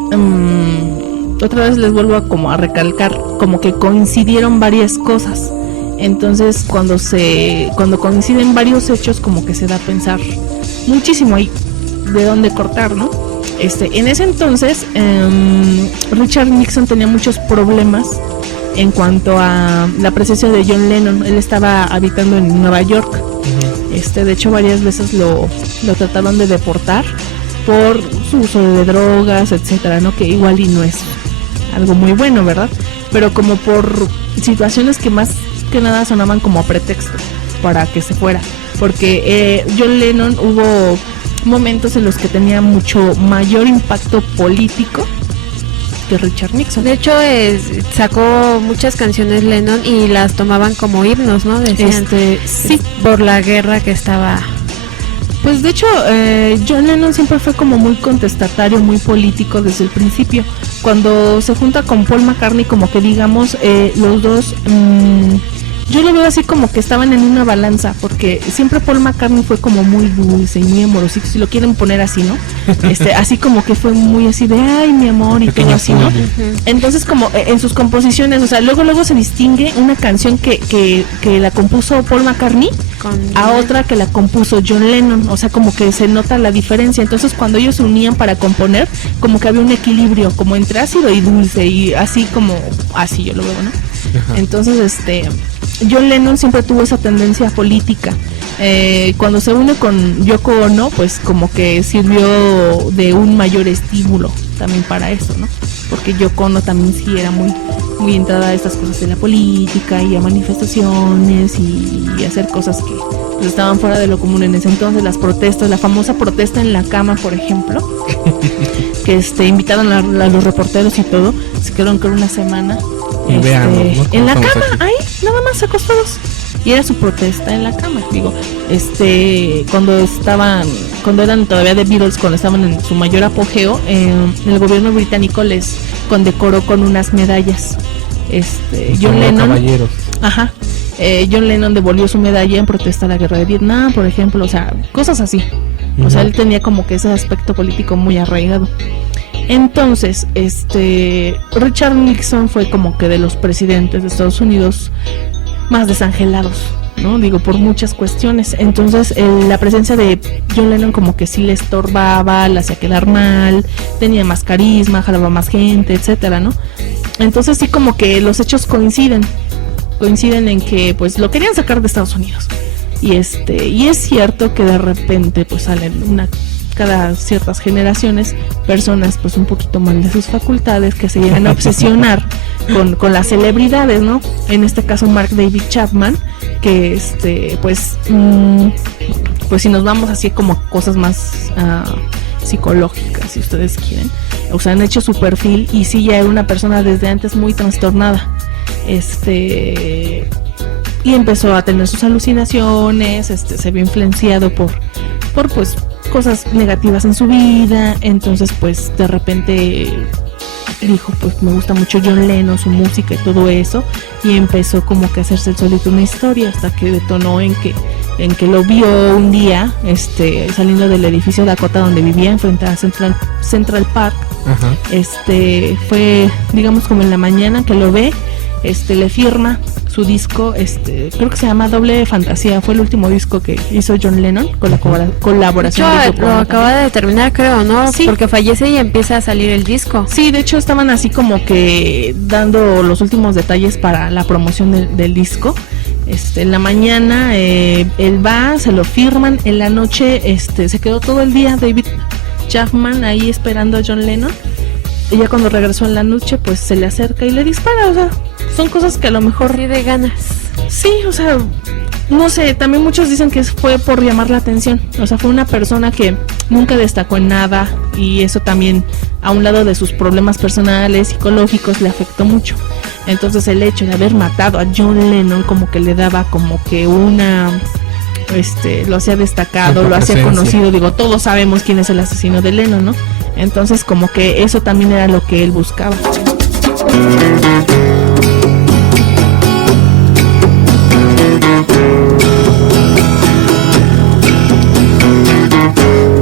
otra vez les vuelvo a recalcar como que coincidieron varias cosas. Entonces cuando coinciden varios hechos, como que se da a pensar muchísimo ahí de dónde cortar, ¿no? En ese entonces Richard Nixon tenía muchos problemas en cuanto a la presencia de John Lennon. Él estaba habitando en Nueva York. De hecho varias veces lo trataron de deportar por su uso de drogas, etcétera, ¿no? Que igual y no es algo muy bueno, ¿verdad? Pero como por situaciones que más que nada sonaban como pretexto para que se fuera, porque John Lennon hubo momentos en los que tenía mucho mayor impacto político que Richard Nixon. de hecho sacó muchas canciones Lennon y las tomaban como himnos, ¿no? Decían Sí, por la guerra que estaba. pues de hecho John Lennon siempre fue como muy contestatario, muy político desde el principio. Cuando se junta con Paul McCartney, como que digamos los dos, yo lo veo así como que estaban en una balanza, porque siempre Paul McCartney fue como muy dulce y muy amorosito, si lo quieren poner así, ¿no? Así como que fue muy así de ay mi amor y Pequeño todo así, ¿no? Fulvio. Entonces como en sus composiciones, o sea, luego se distingue una canción que la compuso Paul McCartney a otra que la compuso John Lennon, o sea, como que se nota la diferencia. Entonces cuando ellos se unían para componer, como que había un equilibrio como entre ácido y dulce, y así como así yo lo veo, ¿no? Ajá. Entonces John Lennon siempre tuvo esa tendencia política. Cuando se une con Yoko Ono, pues como que sirvió de un mayor estímulo también para eso, ¿no? Porque Yoko Ono también sí era muy entrada a estas cosas de la política y a manifestaciones y hacer cosas que pues, estaban fuera de lo común en ese entonces. Las protestas, la famosa protesta en la cama, por ejemplo, que invitaron a los reporteros y todo, se quedaron con una semana Y veamos, ¿no? en la Estamos cama, aquí. ahí, nada más acostados. Y era su protesta en la cama, digo, cuando eran todavía The Beatles, cuando estaban en su mayor apogeo, el gobierno británico les condecoró con unas medallas. John Como Lennon, caballeros. ajá, John Lennon devolvió su medalla en protesta a la guerra de Vietnam, por ejemplo, o sea, cosas así. O sea, él tenía como que ese aspecto político muy arraigado. Entonces, Richard Nixon fue como que de los presidentes de Estados Unidos más desangelados, ¿no? Digo, por muchas cuestiones. Entonces, la presencia de John Lennon como que sí le estorbaba, la hacía quedar mal, tenía más carisma, jalaba más gente, etcétera, ¿no? Entonces sí como que los hechos coinciden en que pues lo querían sacar de Estados Unidos. Y es cierto que de repente pues salen cada ciertas generaciones personas pues un poquito mal de sus facultades que se llegan a obsesionar con las celebridades, ¿no? En este caso Mark David Chapman, que pues si nos vamos así como cosas más psicológicas, si ustedes quieren, o sea, han hecho su perfil y sí ya era una persona desde antes muy trastornada, y empezó a tener sus alucinaciones, se vio influenciado por pues cosas negativas en su vida. Entonces pues de repente dijo, pues me gusta mucho John Lennon, su música y todo eso, y empezó como que a hacerse el solito una historia, hasta que detonó en que lo vio un día saliendo del edificio Dakota donde vivía, enfrente a Central Park. Ajá. Fue digamos como en la mañana que lo ve, le firma su disco, creo que se llama Doble Fantasía, fue el último disco que hizo John Lennon con la colaboración de Lo acaba de terminar, creo, ¿no? Sí. Porque fallece y empieza a salir el disco. Sí, de hecho estaban así como que dando los últimos detalles para la promoción del disco. En la mañana él va, se lo firman, en la noche se quedó todo el día David Chapman ahí esperando a John Lennon. Y ya cuando regresó en la noche pues se le acerca y le dispara, o sea, son cosas que a lo mejor Sí, de ganas. sí, o sea, no sé, también muchos dicen que fue por llamar la atención, o sea, fue una persona que nunca destacó en nada y eso también, a un lado de sus problemas personales, psicológicos, le afectó mucho. Entonces el hecho de haber matado a John Lennon como que le daba como que lo hacía destacado, lo hacía conocido, digo, todos sabemos quién es el asesino de Lennon, ¿no? Entonces como que eso también era lo que él buscaba.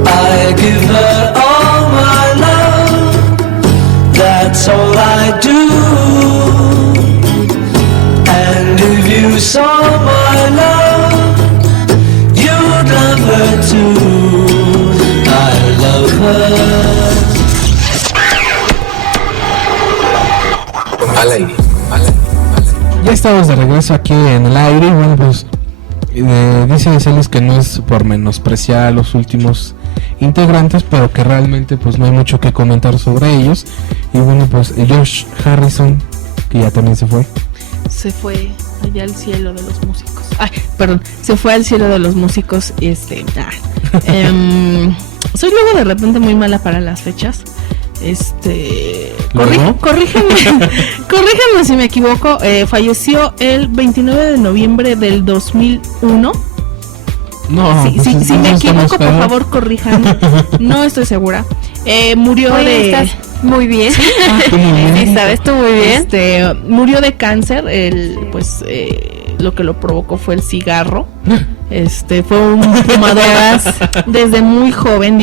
I give her all my love, that's all I do. And if you saw my love, you'd love her too. I love her. Al aire. Ya estamos de regreso aquí en el aire. Bueno, pues dice Celis que no es por menospreciar a los últimos integrantes, pero que realmente pues no hay mucho que comentar sobre ellos. Y bueno, pues George Harrison, que ya también se fue allá al cielo de los músicos. Ay, perdón, se fue al cielo de los músicos. Soy luego de repente muy mala para las fechas. ¿Luego? Corríjanme si me equivoco. Falleció el 29 de noviembre del 2001. No, Si me equivoco, por favor, corríjanme. No estoy segura. Murió Estás muy bien. tú muy bien. Sí, sabes tú muy bien. Murió de cáncer. Lo que lo provocó fue el cigarro. Fue un fumador desde muy joven.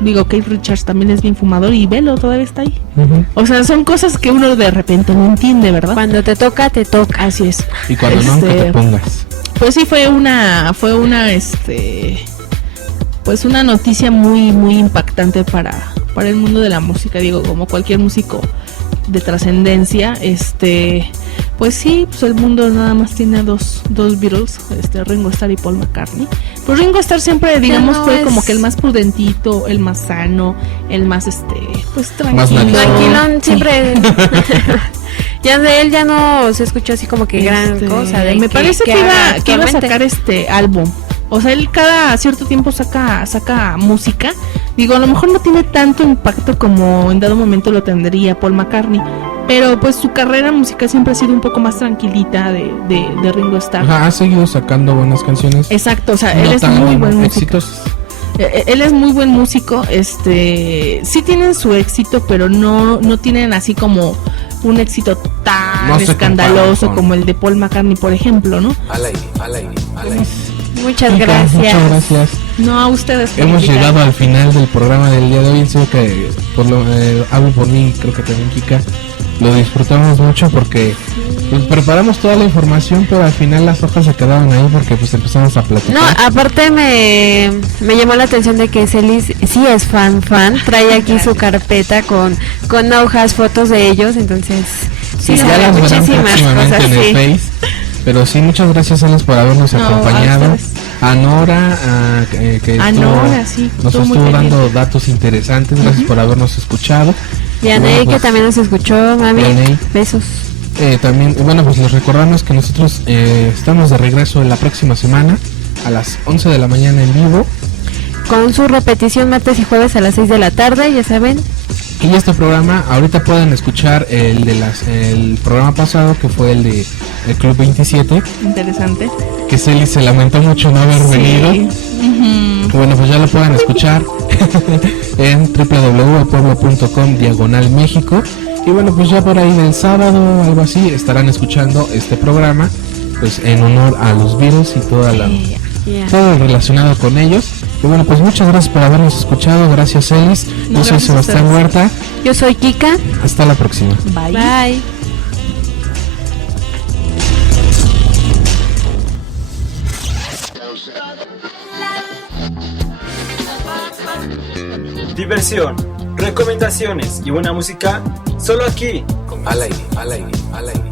Digo, Keith Richards también es bien fumador y velo, todavía está ahí. Uh-huh. O sea, son cosas que uno de repente no entiende, ¿verdad? Cuando te toca, te toca. Así es. Y cuando nunca te pongas. Pues sí, fue una pues una noticia muy muy impactante para el mundo de la música, digo, como cualquier músico de trascendencia, pues sí, pues el mundo nada más tiene dos Beatles, Ringo Starr y Paul McCartney. Pues Ringo Starr siempre, digamos, no fue es... como que el más prudentito, el más sano, el más pues tranquilo. Más Tranquilón, siempre. Ya de él ya no se escuchó así como que gran cosa. Me parece que iba a sacar álbum O sea, él cada cierto tiempo saca música. Digo, a lo mejor no tiene tanto impacto como en dado momento lo tendría Paul McCartney, pero pues su carrera musical siempre ha sido un poco más tranquilita de Ringo Starr. Ajá, ha seguido sacando buenas canciones. Exacto, o sea, no él es tan muy buen músico. exitosas. Él es muy buen músico, sí tienen su éxito, pero no tienen así como un éxito tan No se escandaloso compara con- como el de Paul McCartney, por ejemplo, ¿no? Al aire. Muchas Kika, gracias. Muchas gracias. No a ustedes. por Hemos invitar. llegado al final del programa del día de hoy. En serio que hablo por mí, creo que también Kika. Lo disfrutamos mucho porque pues, preparamos toda la información, pero al final las hojas se quedaron ahí porque pues empezamos a platicar. No, aparte me llamó la atención de que Celis sí es fan, trae aquí su carpeta con hojas, fotos de ellos, entonces sí ya sabe las verán muchísimas próximamente cosas, en el sí. Face. Pero sí, muchas gracias Alex por habernos No, acompañado. a ustedes. A Nora, que A estuvo- Nora, sí, nos estuvo muy estuvo dando pendiente. datos interesantes. Gracias por habernos escuchado. Y a Bueno, Ney, pues, que también nos escuchó, mami, Ney. besos. También, bueno, pues les recordamos que nosotros estamos de regreso en la próxima semana a las 11 de la mañana en vivo. Con su repetición martes y jueves a las 6 de la tarde, ya saben. Y este programa, ahorita pueden escuchar el programa pasado, que fue el de el Club 27, Interesante. que Celi se lamentó mucho no haber venido. Ujú. Bueno, pues ya lo pueden escuchar en www.pueblo.com/México. Y bueno, pues ya por ahí del sábado o algo así estarán escuchando este programa, pues en honor a los Beatles y Ya. todo relacionado con ellos. Y bueno, pues muchas gracias por habernos escuchado. Gracias, Celis. No, Yo soy gracias a Sebastián ustedes. Huerta. Yo soy Kika. Hasta la próxima. Bye. Bye. Diversión, recomendaciones y buena música, solo aquí. Al aire.